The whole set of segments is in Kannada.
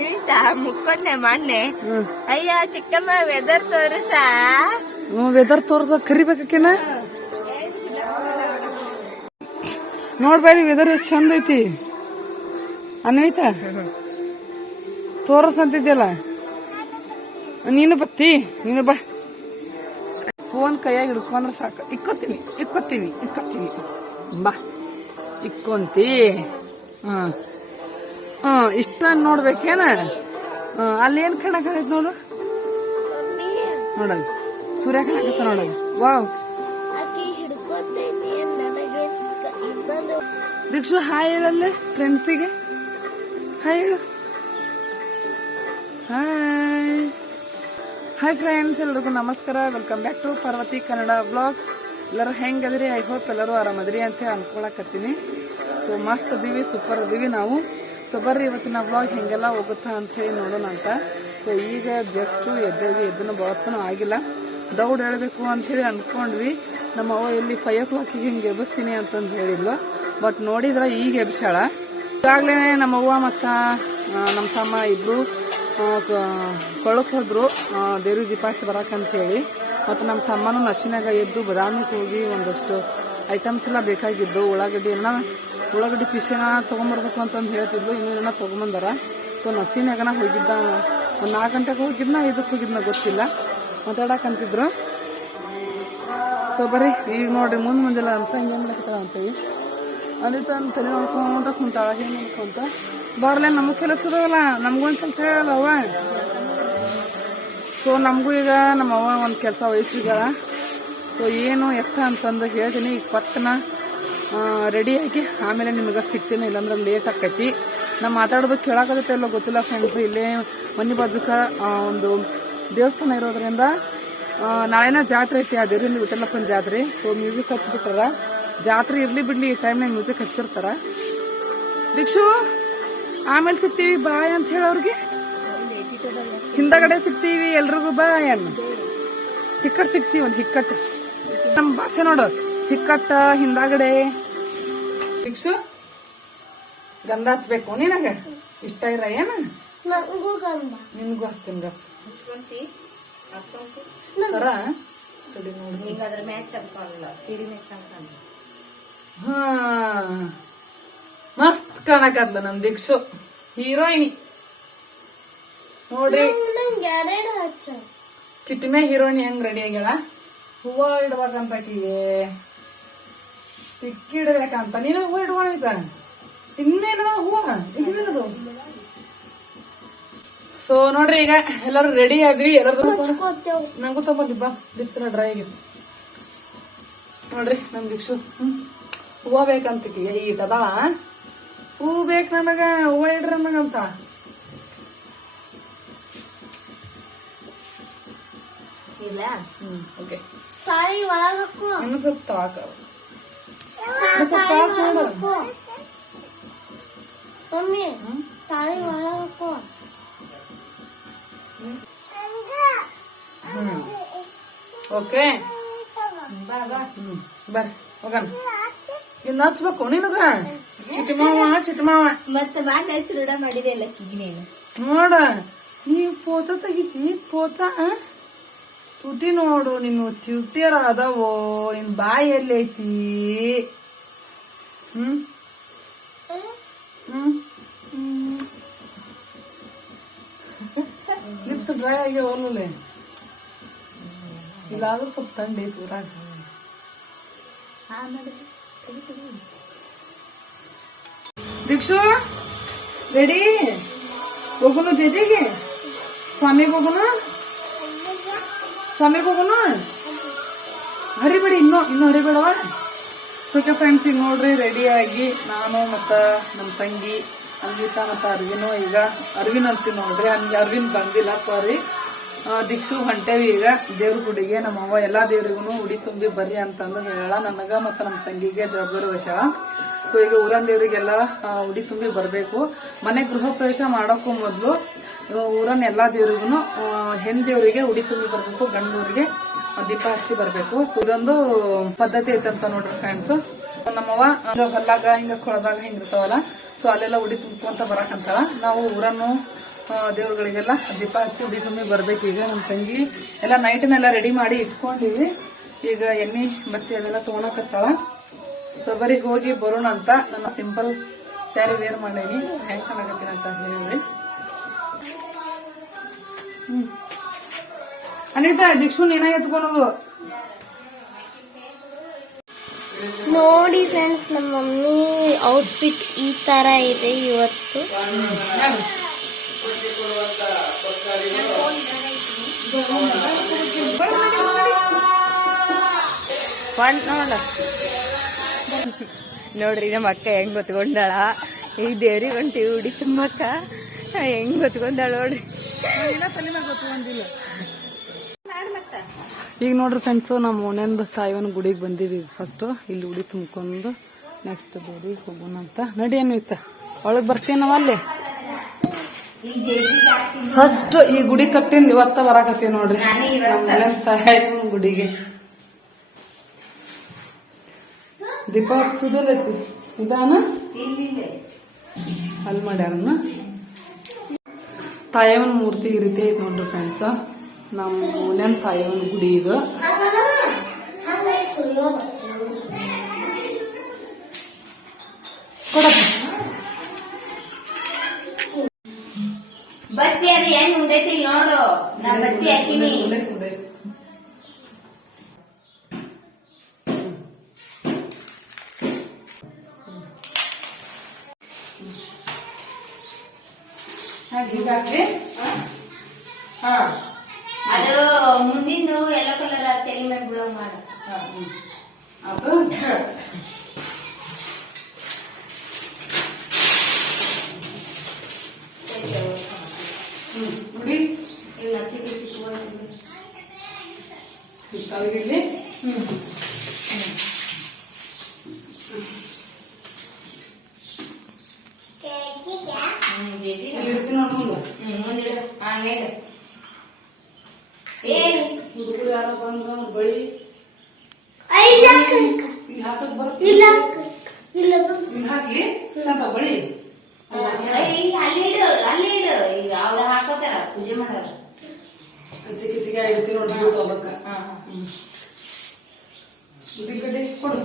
ಅನಿತಾ ಮುಕ್ಕೊಂಡೆ ಮೊನ್ನೆ ಅಯ್ಯ ಚಿಕ್ಕಮ್ಮ ವೆದರ್ ತೋರಿಸ? ವೆದರ್ ತೋರ್ಸ ಕರಿಬೇಕಿನ ನೋಡ್ಬೇಡಿ ವೆದರ್ ಎಷ್ಟ್ ಚಂದ ಐತಿ. ಅನ್ವಿತಾ ತೋರಸ್ ಅಂತಿದ್ಯಲ್ಲ? ನೀನು ಬತ್ತಿ ನೀನು ಬಾ. ಫೋನ್ ಕೈಯಾಗ ಹಿಡ್ಕೊಂಡ್ರೆ ಸಾಕು. ಇಕ್ಕೋತೀನಿ ಇಕ್ಕೋತೀನಿ ಇಕ್ಕೋತೀನಿ. ಬಾ ಇಕ್ಕೊಂತಿ. ಹ್ಮ್. ಇಷ್ಟ ನೋಡ್ಬೇಕೇನ ಅಲ್ಲಿ ಏನ್ ಕಾಣಕತ್ತೈತಿ ನೋಡು? ನೋಡಲ್ ಸೂರ್ಯ ಕಾಣಕತ್ತ ನೋಡಲ್ ವಾವ್. ದೀಕ್ಷು, ಹಾಯ್ ಹೇಳಲ್ಲ, ಫ್ರೆಂಡ್ಸಿಗೆ. ಹಾಯ್ ಹೇಳು. ಹಾಯ್. ಹಾಯ್ ಫ್ರೆಂಡ್ಸ್, ಎಲ್ರಿಗೂ ನಮಸ್ಕಾರ. Welcome back to Parvathi Kannada blogs ಎಲ್ಲರೂ ಹೆಂಗದ್ರಿ? ಐ ಹೋಪ್ ಎಲ್ಲರೂ ಆರಾಮದ್ರಿ ಅಂತ ಅನ್ಕೊಳಕತ್ತೀನಿ. ಸೊ ಮಸ್ತ್ ಅದೀವಿ, ಸೂಪರ್ ಅದೀವಿ ನಾವು. ಸೊ ಬರ್ರಿ ಇವತ್ತಿನ ವ್ಲಾಗ್ ಹೆಂಗೆಲ್ಲ ಹೋಗುತ್ತಾ ಅಂತ ಹೇಳಿ ನೋಡೋಣ ಅಂತ. ಸೊ ಈಗ ಜಸ್ಟು ಎದ್ದೇವಿ ಎದ್ದನ್ನು ಬವತ್ತನೂ ಆಗಿಲ್ಲ. ದೌಡ್ ಹೇಳಬೇಕು ಅಂತ ಹೇಳಿ ಅನ್ಕೊಂಡ್ವಿ ನಮ್ಮ ಅವ್ವ ಇಲ್ಲಿ ಫೈವ್ ಓ ಕ್ಲಾಕಿಗೆ ಹಿಂಗೆ ಎಬ್ಬಿಸ್ತೀನಿ ಅಂತಂದು ಹೇಳಿದ್ಲು. ಬಟ್ ನೋಡಿದ್ರೆ ಈಗ ಎಬ್ಸಾಳ ಈಗಾಗಲೇ ನಮ್ಮ ಅವ್ವ ಮತ್ತ ನಮ್ಮ ತಮ್ಮ ಇಬ್ಬರು ಕೊಳಕ್ಕೆ ಹೋದರು. ಆ, ದೇವ್ರಿಗೆ ದೀಪ ಹಚ್ಚಿ ಬರಾಕಂತ ಹೇಳಿ. ಮತ್ತು ನಮ್ಮ ತಮ್ಮನೂ ನಶಿನಾಗ ಎದ್ದು ಬದಾಮಿಗೆ ಹೋಗಿ ಒಂದಷ್ಟು ಐಟಮ್ಸ್ ಎಲ್ಲ ಬೇಕಾಗಿದ್ದು ಉಳ್ಳಾಗಡ್ಡಿ ಎಲ್ಲ ಉಳ್ಳಾಗಡ್ಡಿ ಪಿಶಿನ ತೊಗೊಂಬರ್ಬೇಕು ಅಂತಂದು ಹೇಳ್ತಿದ್ಲು ಇನ್ನೇನ ತೊಗೊಂಬಂದಾರ. ಸೊ ನಸಿನಾಗನ ಹೋಗಿದ್ದ, ಒಂದು ನಾಲ್ಕು ಗಂಟೆಗೆ ಹೋಗಿದ್ನ, ಇದಕ್ಕೆ ಹೋಗಿದ್ನ ಗೊತ್ತಿಲ್ಲ. ಮಾತಾಡಕಂತಿದ್ರು. ಸೊ ಬರ್ರಿ, ಈಗ ನೋಡ್ರಿ, ಮುಂದೆ ಮುಂಜಾನೆ ಅಂತ ಹಿಂಗೆ ಮಾಡಕತ್ತಾಳ ಅಂತೇಳಿ ಅಲ್ಲಿ ತಂದು ತಲೆ ನೋಡ್ಕೊಂತ ಕುಂತಾಳ, ಹಿಂಗೆ ನೋಡ್ಕೊಂತ. ಬರ್ಲೆ, ನಮಗೆ ಕೆಲಸ ಇರೋಲ್ಲ ನಮಗೊಂದು ಕೆಲಸ ಹೇಳಲ್ಲ ಸೊ ನಮಗೂ ಈಗ ನಮ್ಮ ಅವ್ವ ಒಂದು ಕೆಲಸ ವಹಿಸಿದಾಳ ಸೊ ಏನು ಎತ್ತ ಅಂತಂದು ಹೇಳ್ತೀನಿ, ಈಗ ಪಕ್ಕನ ರೆಡಿ ಆಗಿ. ಆಮೇಲೆ ನಿಮಗೆ ಸಿಗ್ತೀನಿ, ಇಲ್ಲಾಂದ್ರೆ ಲೇಟ್ ಆಕೈತಿ. ನಾ ಮಾತಾಡೋದು ಕೇಳಾಕತ್ತೆ ಇಲ್ಲೋ ಗೊತ್ತಿಲ್ಲ ಫ್ರೆಂಡ್ಸ್ ಇಲ್ಲೇ ಮನೆ ಬಾಜುಕ ಒಂದು ದೇವಸ್ಥಾನ ಇರೋದ್ರಿಂದ ನಾಳೆನ ಜಾತ್ರೆ ಐತಿ, ಆ ದೇವ್ರಿಂದ ವಿಠಲಪ್ಪನ ಜಾತ್ರೆ. ಸೊ ಮ್ಯೂಸಿಕ್ ಹಚ್ಚಿಬಿಟ್ಟಾರ ಜಾತ್ರೆ ಇರ್ಲಿ ಬಿಡ್ಲಿ, ಈ ಟೈಮ್ನಾಗ ಮ್ಯೂಸಿಕ್ ಹಚ್ಚಿರ್ತಾರ. ದೀಕ್ಷು, ಆಮೇಲೆ ಸಿಗ್ತೀವಿ ಬಾಯ್ ಅಂತ ಹೇಳೋರ್ಗೆ ಹಿಂದಗಡೆ ಸಿಗ್ತೀವಿ, ಎಲ್ರಿಗೂ ಬಾಯ್ ಅನ್ನು ಹಿಕ್ಕಟ್ ಸಿಗ್ತೀವಿ ಒಂದು ಹಿಕ್ಕಟ್ ನಮ್ಮ ಭಾಷೆ ನೋಡು. ಹಿಕ್ಕಟ್ಟ ಹಿಂದಾಗಡೆ. ಫಿಕ್ಸ್ ಗಂಧ ಹಚ್ಬೇಕು. ನಿನಗ? ಇಷ್ಟ ಇರ ಏನ? ನಿನ್ಗೂ ಹಚ್ತೀನಿ. ಸರ? ನೋಡಿ. ಹಾ. ಮಸ್ತ್ ಕಾಣಕತ್ಲ ನಮ್ ದೀಕ್ಷು ಹೀರೋಯಿನಿ. ನೋಡ್ರಿ. ಚಿಟ್ಟಿನ ಹೀರೋಯಿನಿ ಹೆಂಗ್ ರೆಡಿ ಆಗ್ಯಾಳ? ಹೂವ ಇಡ್ಬೇಕಂತ ಹೂ ನೀನು ಹೂ ಇಡ್ಕೊಂಡಿದ್ದ ಇನ್ನೇನದ ಹೂವ? ಇನ್ನೇನದು ಸೊ ನೋಡ್ರಿ ಈಗ ಎಲ್ಲರೂ ರೆಡಿ ಆದ್ವಿ. ಎಲ್ಲರೂ ನಂಗೂ ತಗೊಂಡಿ ಬಾ ದಿಪ್ಸ ಡ್ರೈ ಆಗಿ. ನೋಡ್ರಿ ನಮ್ ದೀಕ್ಷು. ಹ್ಮ್. ಹೂವ ಬೇಕಂತ ಈಗದ ಹೂ ಬೇಕ್ ನಮಗ ಹೂವ ಇಡ್ರಿ ನಮಗಂತ. ಇಲ್ಲ? ಹ್ಮ್ ಓಕೆ ಸಾರಿ ಒಳಗ ಹಾಕೋ ಇನ್ನು ಸ್ವಲ್ಪ ತಾಕ ಇನ್ನು ಸ್ವಲ್ಪ ತಾಕ್ ನೋಡು ಮಮ್ಮಿ ತಾಳಿ ಒಳಗ ಹಾಕೋ ಹ್ಮ್? ಓಕೆ. ಬರ ಹೋಗಣ. ಇನ್ನು ಹಚ್ಬೇಕು ನಿನಗ? ಚಿಟಿ ಮಾವ ಚಿಟಿ ಮಾವ. ಮತ್ತೆ ಬಾ ರೂಢ ಮಾಡಿದೆ ನೀನು. ನೋಡ ನೀ ಪೋತ ತೆಗಿತಿ ಪೋತ? ತುಟಿ ನೋಡು ನಿನ್ನ ಚಿಟ್ಟಿಯರ ಅದಾವೋ ನಿನ್ ಬಾಯಿ ಎಲ್ಲೈತಿ ಐತಿ ಹ್ಮ್? ಹ್ಮ್? ಲಿಪ್ಸ್ ಡ್ರೈ ಆಗಿ ಹೋಗ್ಲೇ ಇಲ್ಲ ಅದು ಸ್ವಲ್ಪ ಥಂಡಿ ಐತಿ ಊರಾಗ. ದೀಕ್ಷು ರೆಡಿ? ಹೋಗುನು ಜೇಜಿಗೆ? ಸ್ವಾಮಿಗೆ ಹೋಗುನು ಸ್ವಾಮಿಗೆ ಹೋಗೋಣ? ಹರಿಬೇಡಿ ಇನ್ನೂ ಇನ್ನೂ ಹರಿಬೇಡವ ಸೋಕೆ ಫ್ರೆಂಡ್ಸ್ ಈಗ ನೋಡ್ರಿ ರೆಡಿ ಆಗಿ ನಾನು ಮತ್ತು ನಮ್ಮ ತಂಗಿ, ಅನ್ವಿತಾ ಮತ್ತು ಅರ್ವಿನು ಈಗ ಅರ್ವಿನ್ ಅಂತೀವಿ ನೋಡ್ರಿ, ಹಂಗೆ ಅರ್ವಿನ್ ಬಂದಿಲ್ಲ ಸಾರಿ ದೀಕ್ಷು ಹೊಂಟೇವಿ ಈಗ, ದೇವ್ರ ಗುಡಿಗೆ, ನಮ್ಮ ಅವ್ವ ಎಲ್ಲಾ ದೇವ್ರಿಗೂ ಉಡಿ ತುಂಬಿ ಬರ್ರಿ ಅಂತಂದು ಹೇಳ, ನನಗ ಮತ್ತು ನಮ್ಮ ತಂಗಿಗೆ ಜವಾಬ್ದಾರಿ ವಶಾಳ ಸೊ ಈಗ ಊರನ್ ದೇವರಿಗೆಲ್ಲ ಉಡಿ ತುಂಬಿ ಬರಬೇಕು. ಮನೆ ಗೃಹ ಪ್ರವೇಶ ಮಾಡೋಕ್ಕೂ ಮೊದಲು ಊರನ್ ಎಲ್ಲಾ ದೇವ್ರಿಗೂ ಹೆಣ್ ಉಡಿ ತುಂಬಿ ಬರ್ಬೇಕು, ಗಂಡೂರಿಗೆ ದೀಪ ಹಚ್ಚಿ ಬರ್ಬೇಕು. ಸೊ ಇದೊಂದು ಪದ್ಧತಿ ಐತಂತ ನೋಡ್ರಿ ಫ್ರೆಂಡ್ಸ್ ನಮ್ಮವ್ವ ಹಂಗ ಹೊಲ್ಲಾಗ ಹಿಂಗ ಕೊಳದಾಗ ಹಿಂಗಿರ್ತಾವಲ್ಲ ಸೊ ಅಲ್ಲೆಲ್ಲ ಉಡಿ ತುಂಬ್ಕೊಂತ ಬರಕಂತಾಳ ನಾವು ಊರನ್ನು ದೇವ್ರುಗಳಿಗೆಲ್ಲ ದೀಪ ಹಚ್ಚಿ ಉಡಿ ತುಂಬಿ ಬರ್ಬೇಕು. ಈಗ ನಮ್ಮ ತಂಗಿ ಎಲ್ಲ ನೈಟ್ನೆಲ್ಲ ರೆಡಿ ಮಾಡಿ ಇಟ್ಕೊಂಡಿವಿ. ಈಗ ಎಣ್ಣೆ, ಬತ್ತಿ ಅದೆಲ್ಲ ತೊಗೊಳಕತ್ತಾಳ ಸೊ ಬರೀ ಹೋಗಿ ಬರೋಣ ಅಂತ ನನ್ನ ಸಿಂಪಲ್ ಸ್ಯಾರಿ ವೇರ್ ಮಾಡೀನಿ. ಹೆಂಗ್ ಕಾಣಕತ್ತೀನಿ ಅಂತ ಹೇಳಿ ಅನಿತಾ ದಿಕ್ಷು ನೀನ ಎತ್ಕೊಂಡು ನೋಡಿ ಫ್ರೆಂಡ್ಸ್ ನಮ್ಮ ಮಮ್ಮಿ ಔಟ್ಫಿಟ್ ಈ ತರ ಇದೆ ಇವತ್ತು. ನೋಡ್ರಿ ನಮ್ಮ ಅಕ್ಕ ಹೆಂಗ್ ಗೊತ್ಕೊಂಡಾಳ ಈ ದೇವ್ರಿಗೆ ಒಂಟಿ ಹುಡಿ ತುಂಬಕ್ಕ ಹೆಂಗ್ ಗೊತ್ಕೊಂಡಾಳ ನೋಡ್ರಿ. ಈಗ ನೋಡ್ರಿ ಫ್ರೆಂಡ್ಸು ನಮ್ಮ ಓಣ್ಯಂದು ತಾಯಿವನ ಗುಡಿಗೆ ಬಂದೀವಿ ಫಸ್ಟ್ ಇಲ್ಲಿ ಉಡಿ ತುಂಬ್ಕೊಂಡು ನೆಕ್ಸ್ಟ್ ಬೋಡಿಗೆ ಹೋಗೋಣ ಅಂತ. ನಡಿ ಏನು ಇತ್ತ ಒಳಗೆ ಬರ್ತೀನಿ ನಾವು ಅಲ್ಲಿ? ಫಸ್ಟ್ ಈ ಗುಡಿ ಕಟ್ಟಿಂದ ಇವತ್ತ ಬರಾಕತ್ತೀವಿ ನೋಡ್ರಿ. ನಮ್ಮ ತಾಯಿವನ ಗುಡಿಗೆ. ದೀಪ ಹಚ್ಚುದಲ್ಲೈತಿ ಇದಾನ? ಅಲ್ಲಿ ಮಾಡ್ಯಾರನ್ನ ತಾಯವನ ಮೂರ್ತಿ ಈ ರೀತಿ ಐತಿ ನೋಡ್ರಿ ಫ್ರೆಂಡ್ಸ್ ನಮ್ಮ ಓಣ್ಯನ್ ತಾಯವನ ಗುಡಿ ಇದು. ಬತ್ತಿ ಅದು ಹೆಂಗ್ ಉಂಡೈತಿ ನೋಡು. ನಾ ಬತ್ತಿ ಹಾಕಿನಿ. ಉಂಡೆ- ಉಂಡೆ. ಹಾಗೆ ಹಾ. ಅದು ಮುಂದಿಂದು ಎಲ್ಲ ಕಲರ್ ತೆಲಿ ಮೇಲೆ ಬಿಡೋ ಮಾಡು. ಅದು? ಹ್ಮ್ ಗುಡಿ ಇಲ್ಲ ಚಿಕ್ಕ ಚಿಕ್ಕ ಹ್ಮ್ ಜೇಜಿ ಇಲ್ಲಿ ಇಡ್ತೀನಿ ನೋಡ್ ಮುಂದೆ ಹ್ಮ್ ಮುಂದಿಡು ಹಂಗೆ ಇಡು. ಏ ಹುಡುಗರು ಯಾರೋ ಬಂದ್ರು ಅವ್ರ್ ಬಳಿ ಇಲ್ಲಿ ಹಾಕಕ್ ಬರುತ್ತೆ ಇಲ್ಲಿ ಹಾಕ್ಲಿ ಶಾಂತ ಬಳಿ ಇಲ್ಲ ಅಲ್ಲಿ ಇಡು ಅಲ್ಲಿ ಇಡು ಈಗ ಅವ್ರ ಹಾಕೋತಾರ ಪೂಜೆ ಮಾಡೋರ ಚಿಕ್ಕ ಚಿಕ್ಕ ಇಡ್ತೀನಿ ನೋಡಿ ಬೀಳು ಹೊಲಕ್ಕ ಹಾ ಹ್ಮ್ ಉದ್ದಿನ ಕಡ್ಡಿ ಕೊಡು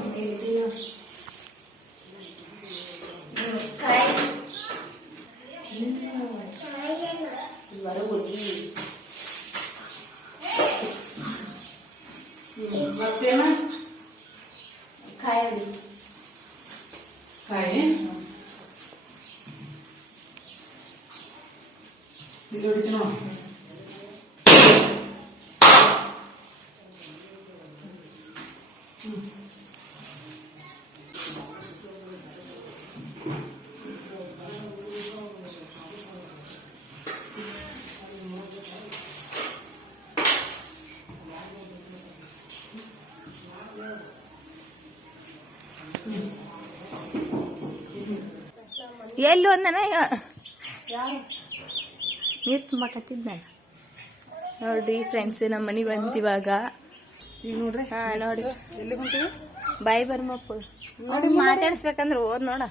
ಕಾಯಿ ಹೊರಗೆ ಹೋಗಿ ಹ್ಮ್ ಮತ್ತೇನ ಕಾಯಿ ಹೊಡಿ ಕಾಯಿ ಇಲ್ಲಿ ಹೊಡಿತೀನಿ ನೋಡು ಎಲ್ಲಿ ಒಂದನ ನೀರು ತುಂಬಕತ್ತಿದ್ನ ನೋಡ್ರಿ ಫ್ರೆಂಡ್ಸ್ ನಮ್ಮ ಮನೆ ಬಂತಿವಾಗ ಈಗ ನೋಡ್ರಿ ಹಾ ನೋಡಿ. ಎಲ್ಲಿ ಬಾಯಿ ಬರ್ಮಪ್ಪ. ನೋಡಿ ಮಾತಾಡಿಸ್ಬೇಕಂದ್ರೆ ಓದ್ ನೋಡ.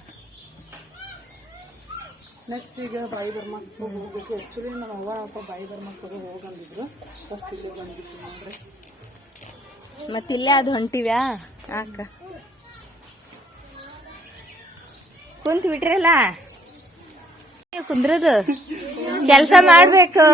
ನೆಕ್ಸ್ಟ್ ಈಗ ಬಾಯಿ ಬರ್ಮಕ್ ಹೋಗ್ಬೇಕು. ಆ್ಯಕ್ಚುಲಿ ನಮ್ಮ ಅವ್ವ ಅಪ್ಪ ಬಾಯಿ ಬರ್ಮಕ್ ಹೋಗಂದಿದ್ರು ಫಸ್ಟ್ ಇಲ್ಲೇ ಬಂದಿದ್ವಿ ನೋಡ್ರಿ. ಮತ್ತಿಲ್ಲೇ ಅದು ಹೊಂಟಿವ್ಯಾ? ಅಕ್ಕ ಕುಂತ್ ಬಿಟ್ರಲ್ಲ ಕುಂದ್ರದು. ಕೆಲಸ ಮಾಡ್ಬೇಕು.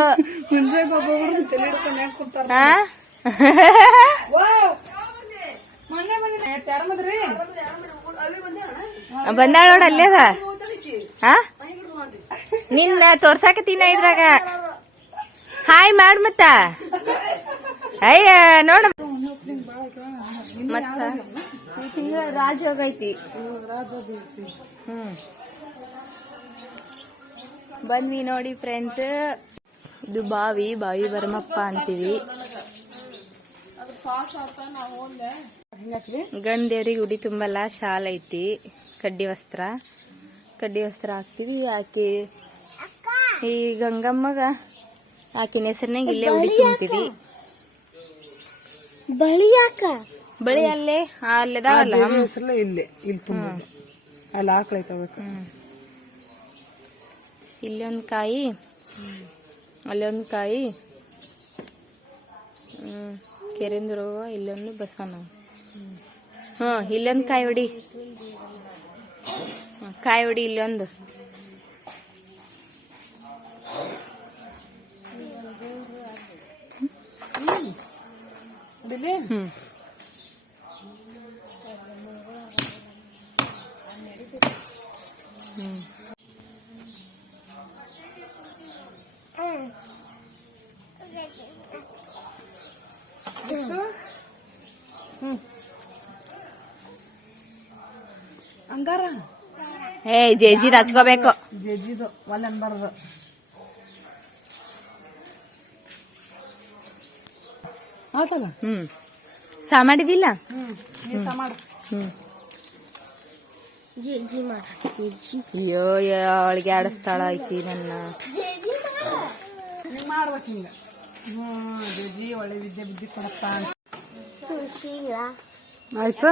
ಬಂದಾಳ ನೋಡ ಅಲ್ಲೇ ಅದ. ಹಾ ನಿನ್ನ ತೋರ್ಸಾಕತ್ತೀನ ಇದ್ರಾಗ. ಹಾಯ್ ಮಾಡ್ ಮತ್ತ. ಅಯ್ಯ ನೋಡ. ಮತ್ತ? ರಾಜ ಹೋಗೈತಿ ಹ್ಮ್. ಬಂದ್ವಿ ನೋಡಿ ಫ್ರೆಂಡ್ಸ್ ಇದು ಬಾವಿ ಬಾವಿ ಬರಮಪ್ಪ ಅಂತೀವಿ. ಗಂಡ ದೇವ್ರಿಗೆ ಉಡಿ ತುಂಬಲ್ಲ ಶಾಲ್ ಐತಿ ಕಡ್ಡಿ ವಸ್ತ್ರ. ಕಡ್ಡಿ ವಸ್ತ್ರ ಹಾಕ್ತಿವಿ ಆಕಿ ಈ ಗಂಗಮ್ಮಗ ಆಕಿನ ಹೆಸರಿನಾಗ ಇಲ್ಲೇ ಉಡಿ ತುಂಬ್ತೀವಿ. ಬಳಿ ಯಾಕ ಬಳಿ ಅಲ್ಲೇ ಅಲ್ಲದಾವಲ್ಲ ಅಲ್ಲ ಇಲ್ಲೇ ಇಲ್ಲಿ ತುಂಬ ಅಲ್ಲಿ ಹ್ಮ್. ಇಲ್ಲೊಂದು ಕಾಯಿ. ಅಲ್ಲೊಂದು ಕಾಯಿ. ಹ್ಮ್, ಕೆರೆಂದು ರೋಗ, ಇಲ್ಲೊಂದು ಬಸವನ ಹ್ಞೂ ಇಲ್ಲೊಂದು ಕಾಯಿ ಹೊಡಿ. ಕಾಯಿ ಹೊಡಿ ಇಲ್ಲೊಂದು. ಹ್ಞೂ ಹ್ಮ್ ಹ್ಮ್ ಹ್ಮ್ ಹಂಗಾರ? ಏ ಜೇಜಿದ್ ಹಚ್ಕೋಬೇಕು. ಜೇಜಿದು ಒಲೆ ಅನ್ಬಾರ್ದು ಆತಲ್ಲ? ಹ್ಮ್. ಸಾ ಮಾಡಿದಿಲ್ಲ? ಹ್ಮ್. ಜೇಜಿ ಜೇಜಿ. ಅಯ್ಯೋ ಅವಳಿಗೆ ಆಡಿಸ್ತಾಳ ಐತಿ ನನ್ನ. ಜೇಜಿ ಮಾಡ್ಬೇಕು ಹಿಂಗ. ಹ್ಮ್ ಜಜ್ಜಿ ಒಳ್ಳೆ ವಿದ್ಯೆ ಬುದ್ಧಿ ಕೊಡಪ್ಪ ಆಯ್ತಾ?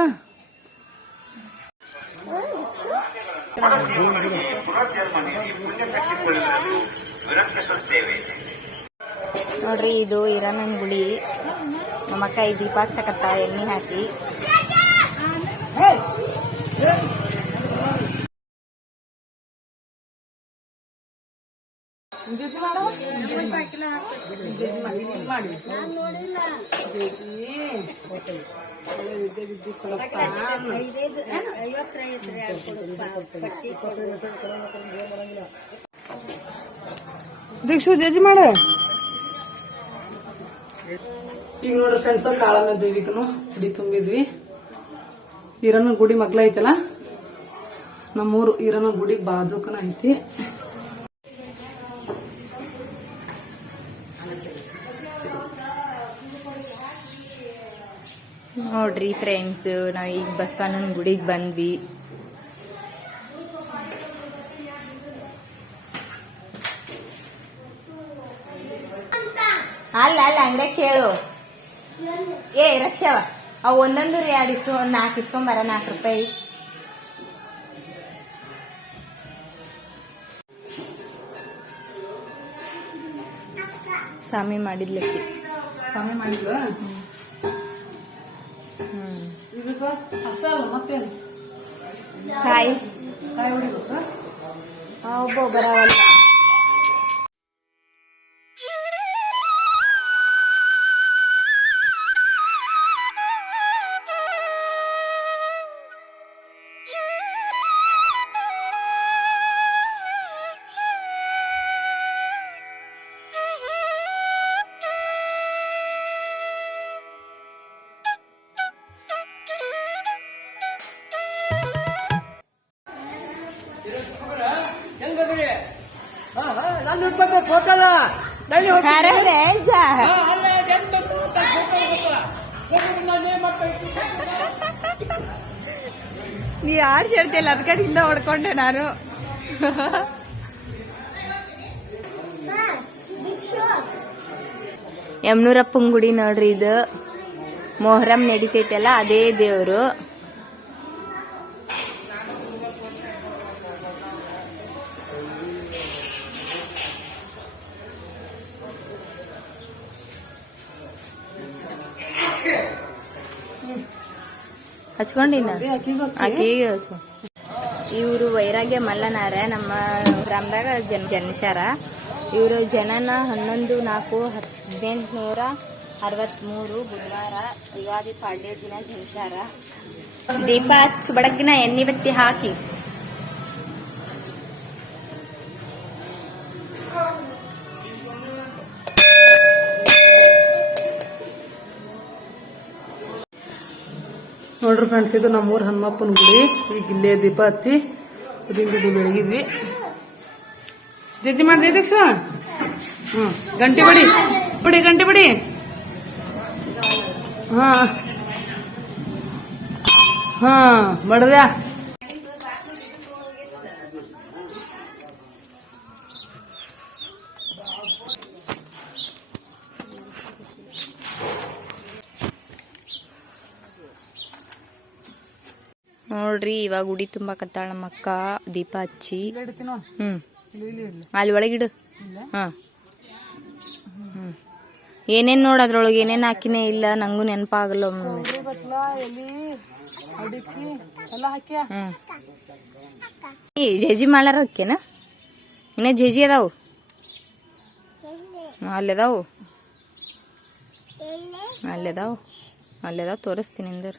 ನೋಡ್ರಿ ಇದು ಇರಾನನ್ ಗುಳಿ. ನಮ್ಮಕ್ಕ ಈ ದೀಪ ಹಚ್ಚಕತ್ತ ಎಣ್ಣೆ ಹಾಕಿ. ಮಾಡಿ. ದೀಕ್ಷು ಜಜ್ಜಿ ಮಾಡ? ಈಗ ನೋಡ್ರಿ ಫ್ರೆಂಡ್ಸ್ ಕಾಳಮ್ಮ ದೇವಿಗನು ಗುಡಿ ತುಂಬಿದ್ವಿ. ಈರನ ಗುಡಿ ಮಗ್ಲ ಐತಲ್ಲ ನಮ್ಮೂರು ಈರನ ಗುಡಿ ಬಾಜುಕನ ಐತಿ. ನೋಡ್ರಿ ಫ್ರೆಂಡ್ಸ್ ನಾವು ಈಗ ಬಸವಣ್ಣನ ಗುಡಿಗೆ ಬಂದ್ವಿ. ಅಲ್ಲ ಅಲ್ಲ ಹಂಗೆ ಕೇಳು. ಏ ರಕ್ಷವ ಅವ್ ಒಂದೊಂದು ಎರಡು ಇಸ್ಕೊ ಒಂದ್ ನಾಲ್ಕು ಇಸ್ಕೊಂಬರ ನಾಲ್ಕು ರೂಪಾಯಿ. ಸ್ವಾಮಿ ಮಾಡಿದ್ಲಕ್ಕೆ. ಸ್ವಾಮಿ ಮಾಡಿದ್ವ? ಹ್ಮ್. ಇದಕ್ಕ ಅಷ್ಟ ಅಲ್ಲ ಮತ್ತೇನು ಕಾಯಿ ಕಾಯಿ ಹೊಡಿಬೇಕು ಒಬ್ಬ ಬರವಲ್ಲ ನೀ ಯಾರು ಹೇಳ್ತಿಲ್ಲ ಅದ್ ಕಡೆಯಿಂದ ಹೊಡ್ಕೊಂಡೆ ನಾನು? ಯಮ್ನೂರಪ್ಪನ್ ಗುಡಿ ನೋಡ್ರಿ ಇದು. ಮೊಹರಂ ನಡಿತೈತಲ್ಲ ಅದೇ ದೇವ್ರು. ಹಚ್ಕೊಂಡಿನ ಆಕೆಗೆ ಇವರು ವೈರಾಗ್ಯ ಮಲ್ಲನಾರ ನಮ್ಮ ಗ್ರಾಮದಾಗ ಜನ್ ಜನಿಸ್ಯಾರ. ಇವರು ಜನನ ಹನ್ನೊಂದು ನಾಲ್ಕು ಹದಿನೆಂಟುನೂರ ಅರವತ್ಮೂರು ಬುಧವಾರ ಯುಗಾದಿ ಪಾಡ್ಯ ದಿನ ಜನಿಸ್ಯಾರ. ದೀಪ ಹಚ್ಚು ಬಡಗಿನ ಎಣ್ಣೆ ಬತ್ತಿ ಹಾಕಿ. ನೋಡ್ರಿ ಫ್ರೆಂಡ್ಸ್ ಇದು ನಮ್ಮೂರ್ ಹನುಮಪ್ಪನ ಗುಡಿ. ಈಗ ಇಲ್ಲೇ ದೀಪ ಹಚ್ಚಿ ಇದು ಬೆಳಗಿದ್ವಿ. ಜಜ್ಜಿ ಮಾಡಿದೆ ದೀಕ್ಷ? ಹ್ಮ್, ಗಂಟೆ ಬಡಿ. ಬಿಡಿ, ಗಂಟೆ ಬಿಡಿ. ಹಾ. ಹಾ ಬಡದ್ಯಾ ನೋಡ್ರಿ ಇವಾಗ ಉಡಿ ತುಂಬಾಕತ್ತಾಳ ನಮ್ಮ ಅಕ್ಕ ದೀಪ ಹಚ್ಚಿ. ಹ್ಮ್. ಅಲ್ಲಿ ಒಳಗಿಡು ಹಾಂ. ಹ್ಞೂ ಏನೇನು ನೋಡು ಅದ್ರೊಳಗೆ ಏನೇನು ಹಾಕಿನೇ ಇಲ್ಲ ನಂಗೂ ನೆನಪಾಗಲ್ಲ ಹ್ಮ್ ಕೊಬ್ಬರಿ ಬತ್ಲ ಹಾಕೇನ ಇನ್ನೇ ಜೇಜಿ ಮಾಡ್ಲಾರ ಹೊಕ್ಕೇನ ಇನ್ನ ಜೇಜಿ ಅದಾವು? ಹ್ಮ್, ಅಲ್ಲಿದಾವು ಅಲ್ಲಿದಾವು ಅಲ್ಲಿದಾವು ತೋರಿಸ್ತೀನಿ ಇಂದರ್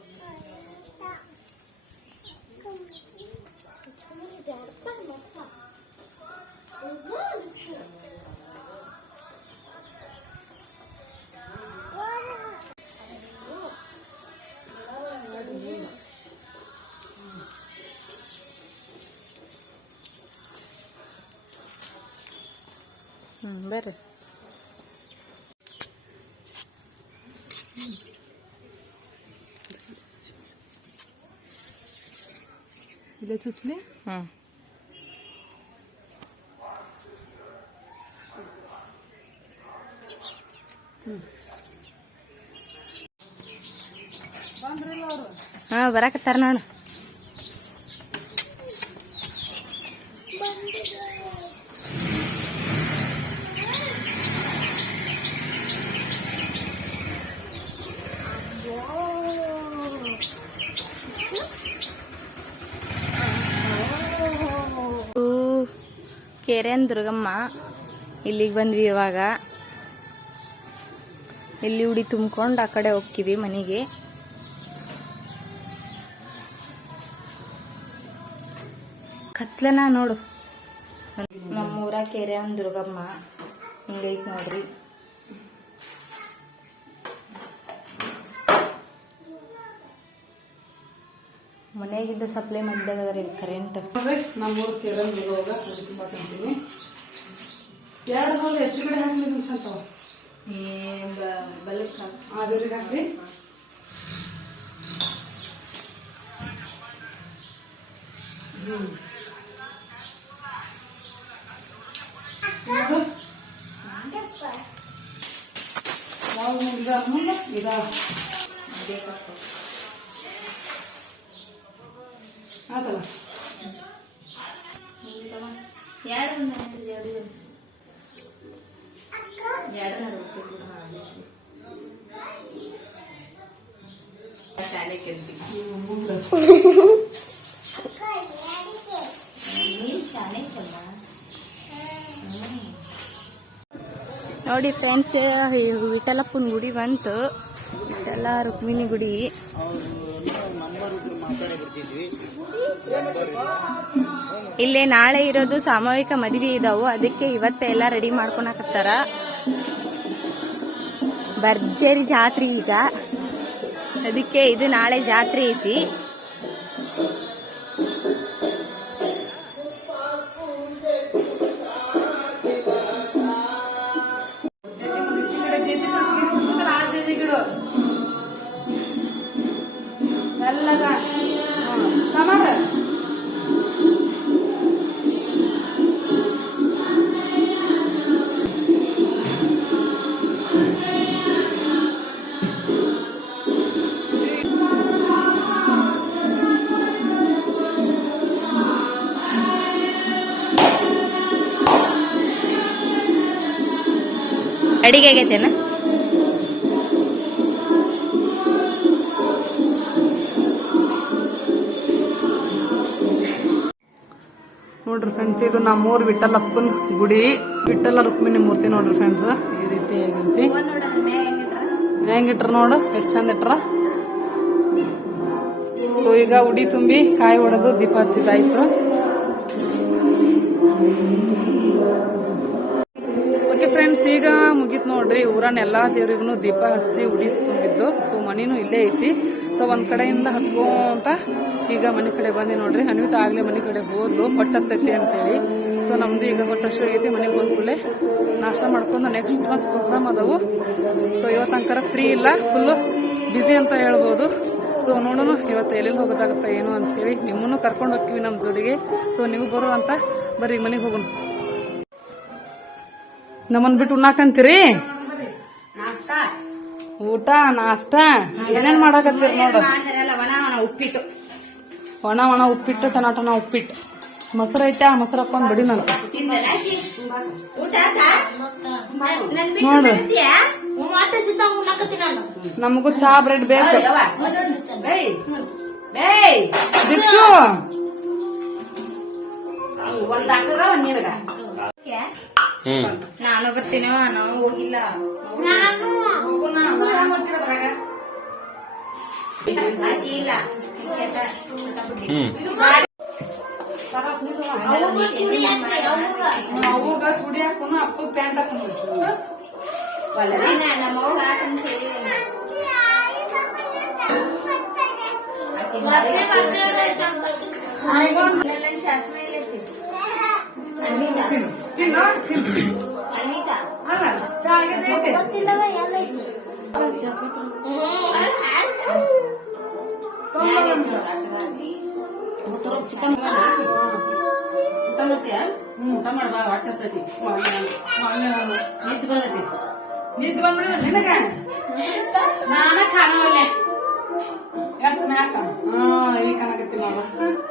ಬರ್ರಿ ಇಲ್ಲೇ ಚುಚ್ಲಿ ಹ್ಞೂ ಬಂದ್ರಿಲ್ಲ ಅವರು ಹಾಂ ಬರಾಕತ್ತಾರ ನೋಡು ಕೆರೆನ್ ದುರ್ಗಮ್ಮ ಇಲ್ಲಿಗೆ ಬಂದ್ವಿ ಇವಾಗ. ಇಲ್ಲಿ ಉಡಿ ತುಂಬ್ಕೊಂಡು ಆ ಕಡೆ ಹೋಗ್ತೀವಿ ಮನೆಗೆ. ಕತ್ಲನ ನೋಡು. ನಮ್ಮೂರ ಕೆರೆ ದುರ್ಗಮ್ಮ. ಹಿಂಗೈತ್ ನೋಡ್ರಿ. ಮನೆಯಾಗಿದ್ದ ಸಪ್ಲೈ ಮಾಡಿದಾಗ ಇದು ಕರೆಂಟ್ ನಮ್ಮೂರು ಕೇರಳ ಹೋಗ ತುಂಬ ಕಂತೀನಿ ಎರಡು ಹೋಗಿ ಹೆಚ್ಚು ಕಡೆ ಹಾಕ್ಲಿ ಆ ದೇವ್ರಿಗೆ ಹಾಕ್ರಿ. ಯಾವ್ದು ಇದ ಮುಂದೆ ಇದ ಆತಲ್ಲ ನೋಡಿ ಫ್ರೆಂಡ್ಸ್ ವಿಠಲಪ್ಪನ ಗುಡಿ ಬಂತು. ವಿಠಲ ರುಕ್ಮಿಣಿ ಗುಡಿ. ಇಲ್ಲೇ ನಾಳೆ ಇರೋದು ಸಾಮೂಹಿಕ ಮದುವೆ ಇದಾವು. ಅದಕ್ಕೆ ಇವತ್ತೇ ಎಲ್ಲ ರೆಡಿ ಮಾಡ್ಕೊಳಕತ್ತಾರ ಭರ್ಜರಿ ಜಾತ್ರೆ ಈಗ. ಅದಕ್ಕೆ ಇದು ನಾಳೆ ಜಾತ್ರೆ ಐತಿ. ಅಡಿಗೆ ಆಗೈತೇನ? ನೋಡ್ರಿ ಫ್ರೆಂಡ್ಸ್ ಇದು ನಮ್ಮೂರ್ ವಿಠಲಪ್ಪನ ಗುಡಿ. ವಿಠಲ ರುಕ್ಮಿಣಿ ಮೂರ್ತಿ ನೋಡ್ರಿ ಫ್ರೆಂಡ್ಸ್ ಈ ರೀತಿ ಆಗೈತಿ. ಹೆಂಗಿಟ್ರ ನೋಡು, ಎಷ್ಟ್ ಚಂದ ಇಟ್ರ? ಸೊ ಈಗ ಉಡಿ ತುಂಬಿ ಕಾಯಿ ಹೊಡೆದು ದೀಪ ಹಚ್ಚಿದಾಯ್ತು ಈಗ ಮುಗೀತು ನೋಡ್ರಿ ಊರನ್ನ ಎಲ್ಲಾ ದೇವ್ರಿಗೂ ದೀಪ ಹಚ್ಚಿ ಉಡಿ ತುಂಬಿದ್ದು. ಸೊ ಮನೇನು ಇಲ್ಲೇ ಐತಿ. ಸೊ ಒಂದ್ ಕಡೆಯಿಂದ ಹಚ್ಕೊಂತ ಈಗ ಮನೆ ಕಡೆ ಬಂದಿ ನೋಡ್ರಿ. ಅನ್ವಿತ ಆಗ್ಲೇ ಮನೆ ಕಡೆ ಹೋದ್ಲು ಹೊಟ್ಟಸ್ತೈತಿ ಅಂತೇಳಿ. ಸೊ ನಮ್ದು ಈಗ ಹೊಟ್ಟಷ್ಟು ಐತಿ, ಮನೆಗೆ ಹೋದ್ಕೂಲೆ ನಾಷ್ಟ ಮಾಡ್ಕೊಂಡು ನೆಕ್ಸ್ಟ್ ಪ್ರೋಗ್ರಾಮ್ ಅದಾವು. ಸೊ ಇವತ್ತಂಕರ ಫ್ರೀ ಇಲ್ಲ ಫುಲ್ಲು ಬ್ಯುಸಿ ಅಂತ ಹೇಳ್ಬೋದು. ಸೊ ನೋಡೋಣ, ಇವತ್ತು ಎಲ್ಲೆಲ್ಲಿ ಹೋಗೋದಾಗುತ್ತೆ, ಏನು ಅಂತೇಳಿ ನಿಮ್ಮನ್ನು ಕರ್ಕೊಂಡು ಹೋಗ್ತೀವಿ ನಮ್ಮ ಜೋಡಿಗೆ. ಸೊ ನೀವು ಬರೋ ಅಂತ ಬರ್ರಿ ಮನೆಗೆ ಹೋಗೋಣ. ನಮ್ಮನ್ ಬಿಟ್ಟು ಉಣ್ಣಾಕಂತೀರಿ? ಊಟ ನಾಷ್ಟ? ಏನೇನ್ ಮಾಡಾಕತ್ತೀರಿ ನೋಡು. ಉಪ್ಪಿಟ್ಟು. ಒಣ ಒಣ ಉಪ್ಪಿಟ್ಟು ಟನ ಟನ ಉಪ್ಪಿಟ್ಟು. ಮೊಸರು ಐತೆ ಆ ಮೊಸರು ಹಾಕೊಂಡ್ ಬಿಡಿ ನಾನು. ನಮಗೂ ಚಾ ಬ್ರೆಡ್ ಬೇಕು. ದೀಕ್ಷು ಒಂದ್ ಹಾಕದ ನಾನು ಬರ್ತೀನಿ ನಾವು ಹೋಗಿಲ್ಲ. ಇಲ್ಲ ಅವಾಗ ಚೂಡಿ ಹಾಕೊಂಡು ಅಪ್ಪಗ್ ಪ್ಯಾಂಟ್ ಹಾಕೊಂಡು ನಮ್ಮ ಅವ್ವ ಅಲ್ಲ ಚಾ ಆಗೈತೆ ನಿದ್ದು ಬಂದ್ಬಿಡಿದ ನಿನಗ ನಾನ ಕಾಣವಲ್ಲೆ ಎತ್ತ ಮ್ಯಾಕ ಹಾ. ಇಲ್ಲಿ ಕಾಣಕತ್ತಿ ನೋಡ ನೋಡಿ ಡಾಟಾ ಮಾಡಂತ ಡಾಟಾ ಮಾಡ ನಾನು ಒಗ್ಸೆ ಬಿಡ್ತಾನ ಅಲ್ಲ ಫೋನ್ ಎತ್ತಿ ನೋಡ್ಬೇಕು ನಾವು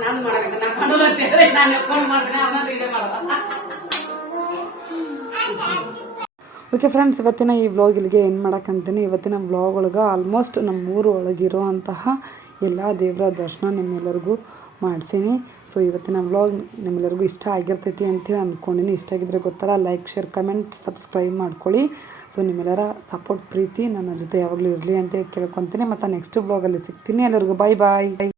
ನಾನು ಮಾಡ್ತೀನಿ? ಅನ್ನೋದು ಇದೆ ಓಕೆ ಫ್ರೆಂಡ್ಸ್ ಇವತ್ತಿನ ಈ ವ್ಲಾಗ್ ಇಲ್ಲಿಗೆ ಏನು ಮಾಡೋಕ್ಕಂತೀನಿ. ಇವತ್ತಿನ ವ್ಲಾಗ್ ಒಳಗೆ ಆಲ್ಮೋಸ್ಟ್ ನಮ್ಮ ಊರು ಒಳಗಿರುವಂತಹ ಎಲ್ಲ ದೇವರ ದರ್ಶನ ನಿಮ್ಮೆಲ್ಲರಿಗೂ ಮಾಡಿಸೀನಿ. ಸೊ ಇವತ್ತಿನ ವ್ಲಾಗ್ ನಿಮ್ಮೆಲ್ಲರಿಗೂ ಇಷ್ಟ ಆಗಿರ್ತೈತಿ ಅಂತೇಳಿ ಅಂದ್ಕೊಂಡಿನಿ ಇಷ್ಟ ಆಗಿದ್ರೆ ಗೊತ್ತಲ್ಲ ಲೈಕ್ ಶೇರ್ ಕಮೆಂಟ್ ಸಬ್ಸ್ಕ್ರೈಬ್ ಮಾಡ್ಕೊಳ್ಳಿ. ಸೊ ನಿಮ್ಮೆಲ್ಲರ ಸಪೋರ್ಟ್ ಪ್ರೀತಿ ನನ್ನ ಜೊತೆ ಯಾವಾಗಲೂ ಇರಲಿ ಅಂತೇಳಿ ಕೇಳ್ಕೊತೀನಿ. ಮತ್ತು ನೆಕ್ಸ್ಟ್ ವ್ಲಾಗಲ್ಲಿ ಸಿಗ್ತೀನಿ. ಎಲ್ಲರಿಗೂ ಬಾಯ್ ಬಾಯ್